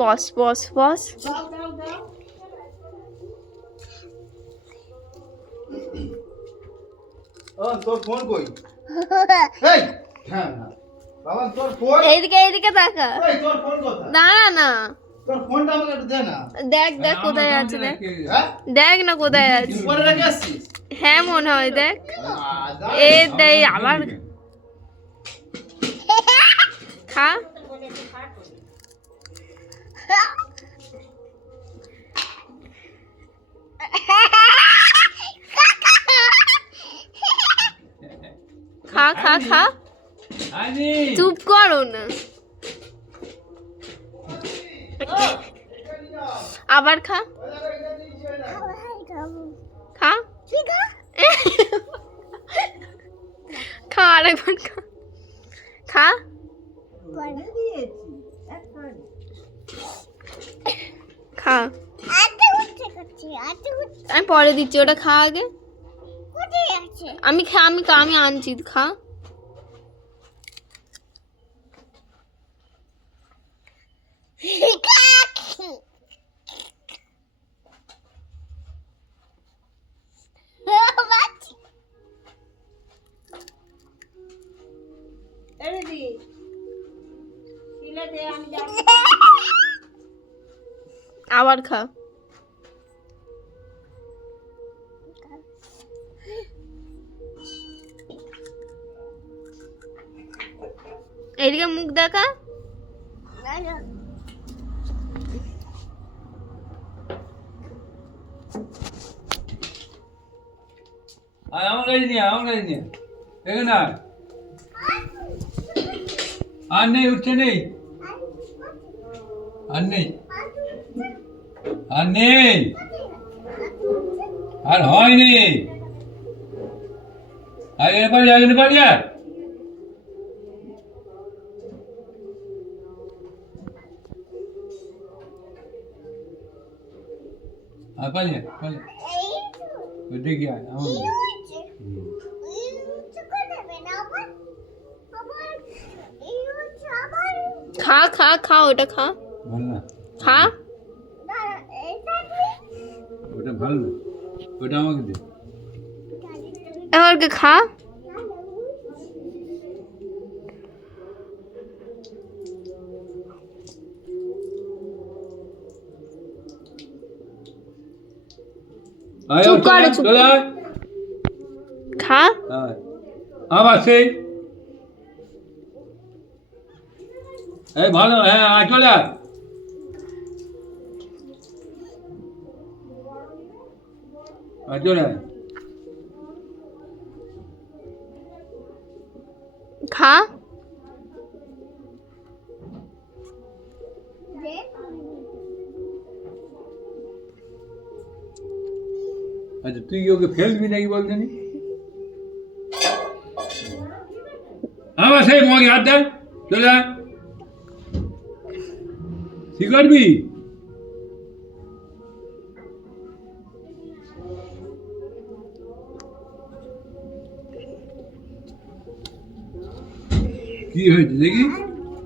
বস বস বস। তোর ফোন কই? এই হ্যাঁ না বাবা তোর ফোন এইদিকে এইদিকে দেখা। এই তোর ফোন কোথায়? না না না, তোর ফোনটা আমাকে একটু দে না। দেখ দেখ কোথায় আছে দেখ। হ্যাঁ দেখ না কোথায় আছে। উপরে রেখে আসছিস? হ্যাঁ মনে হয় দেখ। এ দেই আবার খা। খা খা খা, চুপ করো না। আবার খা খা খা, আরেকবার খা খা। খা, আমি পরে দিচ্ছি, ওটা খা আগে। আমি আমি আনছি, খা। আবার খা। এদিকে মুখ দেখা। আমার কাছে নিয়ে দেখে না, আর নেই, উঠছে নেই, আর নেই, আর নেই, আর হয়নি। আগে পারি আর পালিয়ে দেখি আমার খা খা খা, ওটা খা ভালো না, খা। ওটা ভালো না, ওটা আমাকে দে। এবারকে খা। চুপ করে, চুপ করে। খা। আবার সেই এই ভালো, হ্যাঁ চলে আয়। চলে আয়, খা। আচ্ছা তুই ওকে ফেলবি নাকি বলতে নি? আবার সেই মগে হাত দেয়, চলে আয়, কি করবি? কি হয়েছে দেখি?